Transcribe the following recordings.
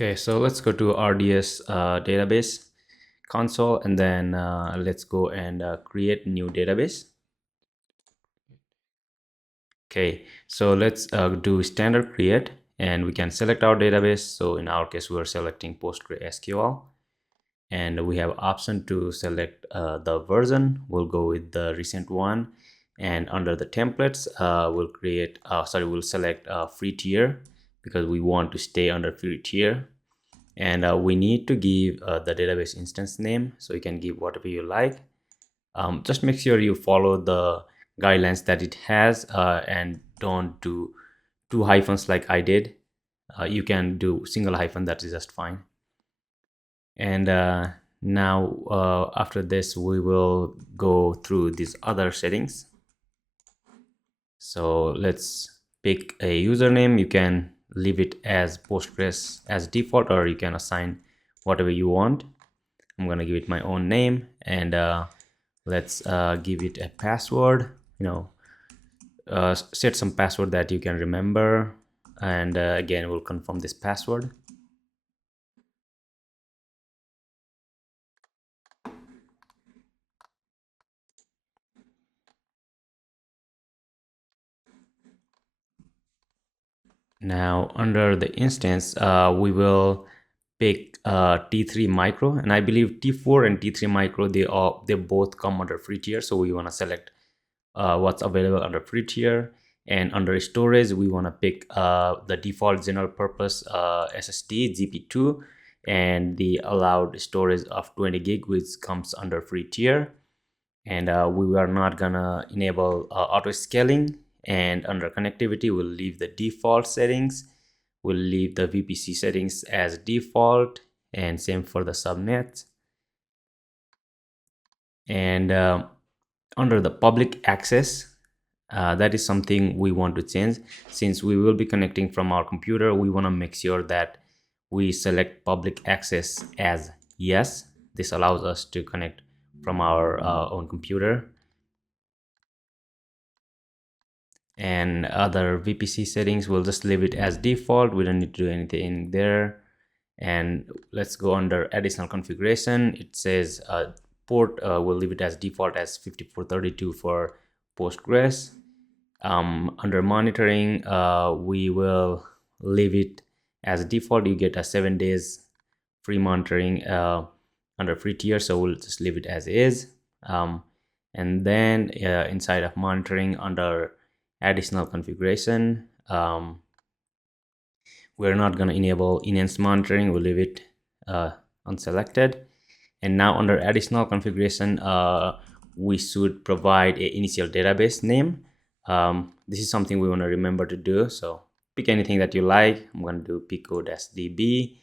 Okay, so let's go to RDS database console, and then let's go and create new database. Okay, so let's do standard create, and we can select our database. So in our case, we are selecting PostgreSQL, and we have option to select the version. We'll go with the recent one, and under the templates, we'll select free tier because we want to stay under free tier. And we need to give the database instance name, so you can give whatever you like. Just make sure you follow the guidelines that it has, and don't do two hyphens like I did. You can do single hyphen, that is just fine. And now after this, we will go through these other settings. So let's pick a username. You can leave it as Postgres as default, or you can assign whatever you want. I'm gonna give it my own name, and let's give it a password. Set some password that you can remember, and again we'll confirm this password. Now under the instance, we will pick T3 micro, and I believe T4 and T3 micro, they both come under free tier, so we want to select what's available under free tier. And under storage, we want to pick the default general purpose SSD GP2 and the allowed storage of 20 gig, which comes under free tier. And we are not gonna enable auto scaling. And under connectivity, we'll leave the default settings. We'll leave the VPC settings as default, and same for the subnets. And under the public access, that is something we want to change. Since we will be connecting from our computer, we want to make sure that we select public access as yes. This allows us to connect from our own computer. And other VPC settings, we'll just leave it as default. We don't need to do anything there. And let's go under additional configuration. It says port, we'll leave it as default as 5432 for Postgres. Under monitoring, we will leave it as default. You get a 7 days free monitoring under free tier, so we'll just leave it as is. And then inside of monitoring, under additional configuration, we're not going to enable enhanced monitoring. We'll leave it unselected. And now under additional configuration, we should provide a initial database name. This is something we want to remember to do, so pick anything that you like. I'm going to do pico-db.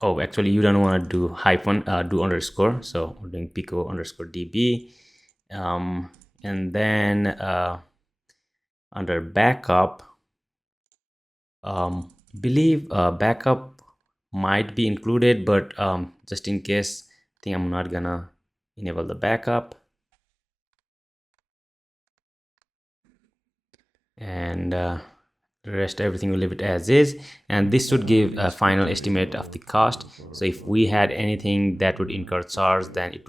Oh, actually you don't want to do hyphen, do underscore, so we're doing pico_db. And then under backup, believe backup might be included, but just in case, I think I'm not gonna enable the backup. And the rest everything will leave it as is, and this should give a final estimate of the cost. So if we had anything that would incur charge, then it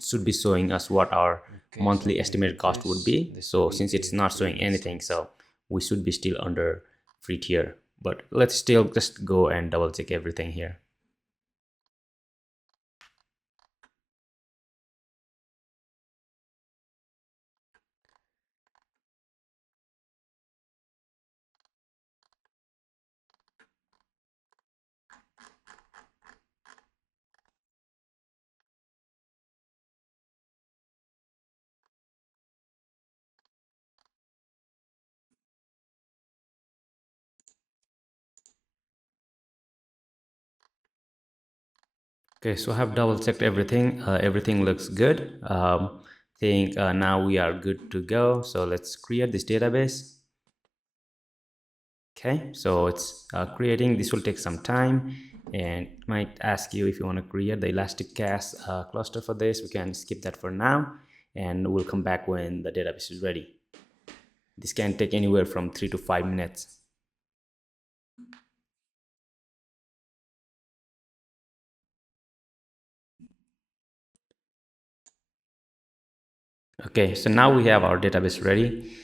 should be showing us what our monthly estimated cost would be. So since it's not showing anything, so we should be still under free tier. But let's still just go and double check everything here. Okay, so I have double checked everything. Everything looks good. Think now we are good to go. So let's create this database. Okay, so it's creating. This will take some time, and it might ask you if you want to create the elastic cache cluster for this. We can skip that for now, and we'll come back when the database is ready. This can take anywhere from 3 to 5 minutes. Okay, so now we have our database ready.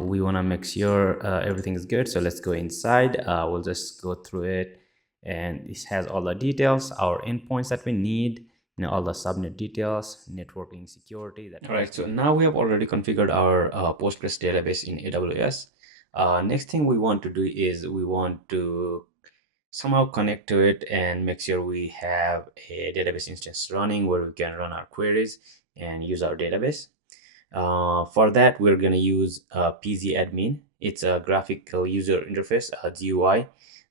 We want to make sure everything is good. So let's go inside. We'll just go through it, and this has all the details, our endpoints that we need, all the subnet details, networking security. All right, so now we have already configured our Postgres database in AWS. Next thing we want to do is we want to somehow connect to it and make sure we have a database instance running where we can run our queries and use our database. For that, we're going to use pgadmin. It's a graphical user interface, a GUI,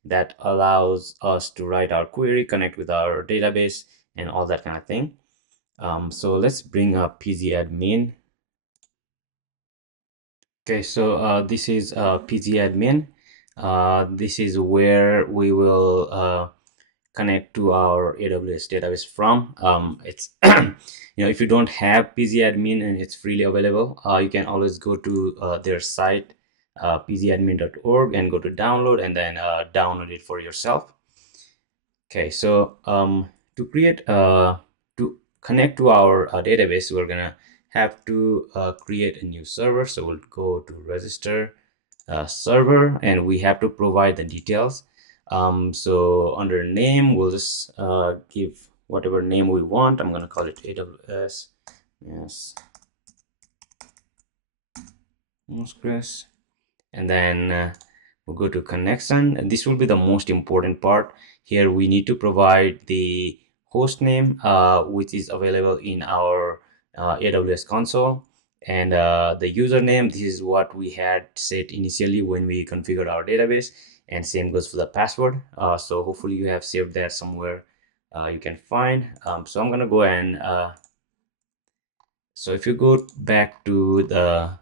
that allows us to write our query, connect with our database, and all that kind of thing. So let's bring up pgadmin. Okay, so this is pgadmin. This is where we will connect to our AWS database from. It's if you don't have pgadmin and it's freely available, you can always go to their site, pgadmin.org, and go to download, and then download it for yourself. Okay, so to create to connect to our database, we're gonna have to create a new server. So we'll go to register server, and we have to provide the details. So under name, we'll just give whatever name we want. I'm gonna call it AWS. Yes, Postgres. And then we'll go to connection, and this will be the most important part. Here we need to provide the host name, which is available in our AWS console, and the username. This is what we had set initially when we configured our database, and same goes for the password. So hopefully you have saved that somewhere you can find. So I'm gonna go and so if you go back to the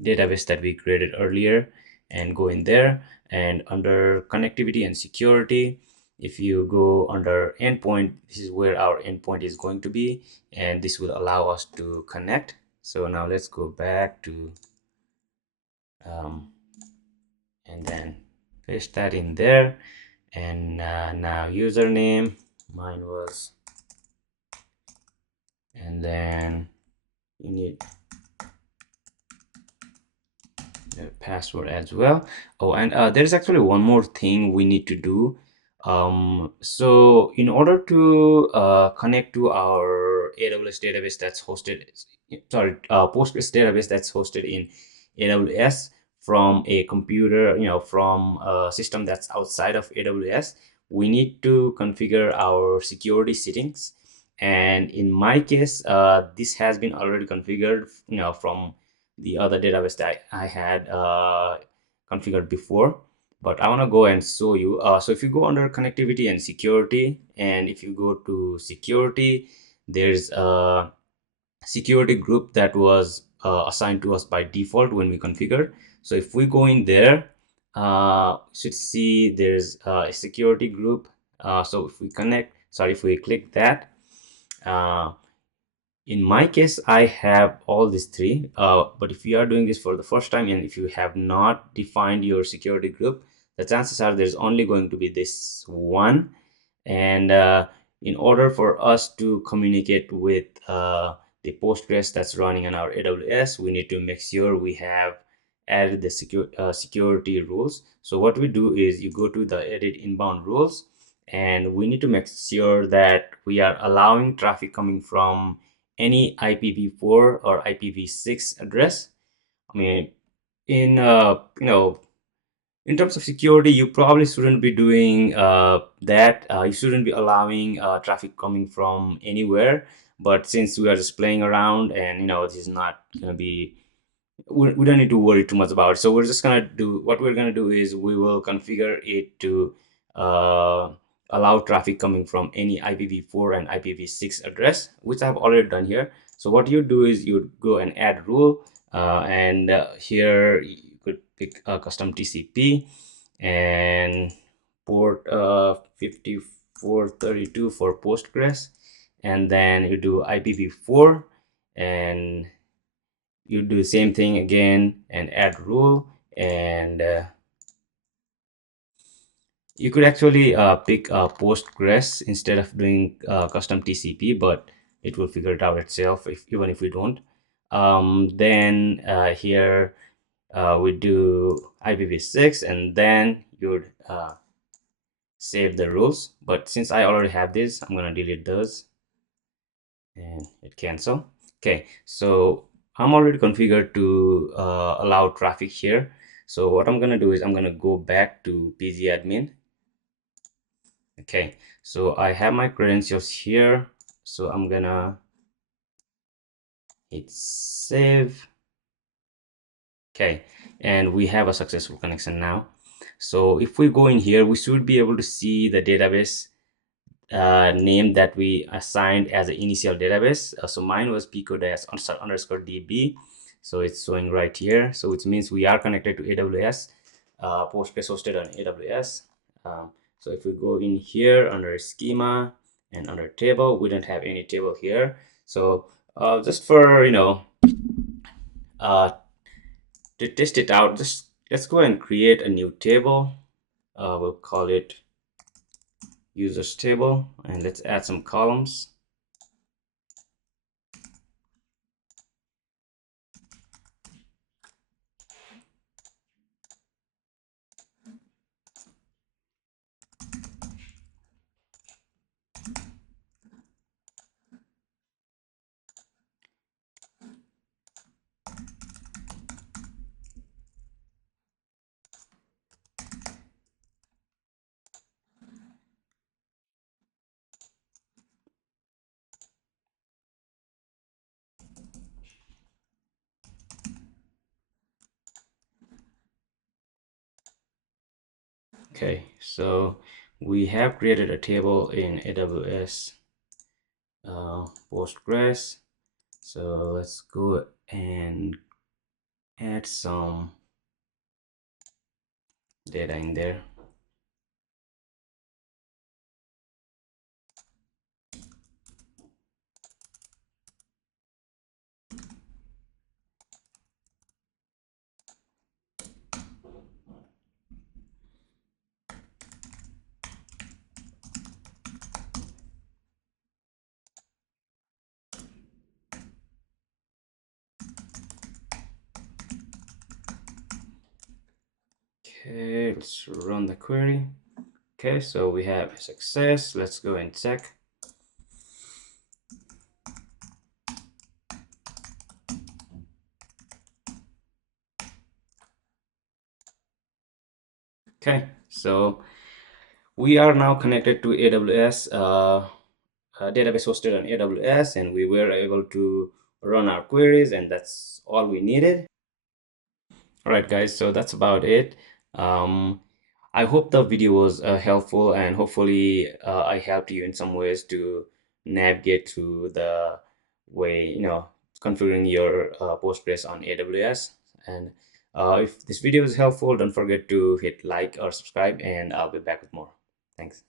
database that we created earlier and go in there, and under connectivity and security, if you go under endpoint, this is where our endpoint is going to be, and this will allow us to connect. So now let's go back to and then paste that in there, and now username, mine was, and then you need password as well. Oh, and there's actually one more thing we need to do. So in order to connect to our AWS database that's hosted, sorry, Postgres database that's hosted in AWS from a computer, from a system that's outside of AWS, we need to configure our security settings. And in my case, this has been already configured, from the other database that I had configured before, but I want to go and show you. So if you go under connectivity and security, and if you go to security, there's a security group that was assigned to us by default when we configured. So if we go in there, you should see there's a security group. So if we click that, uh, in my case, I have all these three, but if you are doing this for the first time and if you have not defined your security group, the chances are there's only going to be this one. And in order for us to communicate with the Postgres that's running on our AWS, we need to make sure we have added the security rules. So what we do is you go to the edit inbound rules, and we need to make sure that we are allowing traffic coming from any IPv4 or IPv6 address. I mean, in in terms of security, you probably shouldn't be doing that. You shouldn't be allowing traffic coming from anywhere. But since we are just playing around, and this is not going to be, we don't need to worry too much about it. So we're just gonna do what we're gonna do is we will configure it to uh, allow traffic coming from any IPv4 and IPv6 address, which I've already done here. So what you do is you go and add rule, and here you could pick a custom TCP and port 5432 for Postgres, and then you do IPv4, and you do the same thing again and add rule, and you could actually pick Postgres instead of doing custom TCP, but it will figure it out itself even if we don't. Then here we do IPv6, and then you would save the rules. But since I already have this, I'm gonna delete those and hit cancel. Okay, so I'm already configured to allow traffic here. So what I'm gonna do is I'm gonna go back to pgadmin. Okay, so I have my credentials here, so I'm gonna hit save. Okay, and we have a successful connection now. So if we go in here, we should be able to see the database name that we assigned as an initial database. So mine was pico-_db. So it's showing right here. So which means we are connected to AWS, Postgres hosted on AWS. So if we go in here under schema and under table, we don't have any table here. So just for, uh, to test it out, just let's go and create a new table. We'll call it users table, and let's add some columns. Okay, so we have created a table in AWS Postgres. So let's go and add some data in there. Okay, let's run the query. Okay, so we have success. Let's go and check. Okay, so we are now connected to AWS, database hosted on AWS, and we were able to run our queries, and that's all we needed. All right, guys, so that's about it. I hope the video was helpful, and hopefully I helped you in some ways to navigate through the way, configuring your Postgres on AWS. And if this video is helpful, don't forget to hit like or subscribe, and I'll be back with more. Thanks.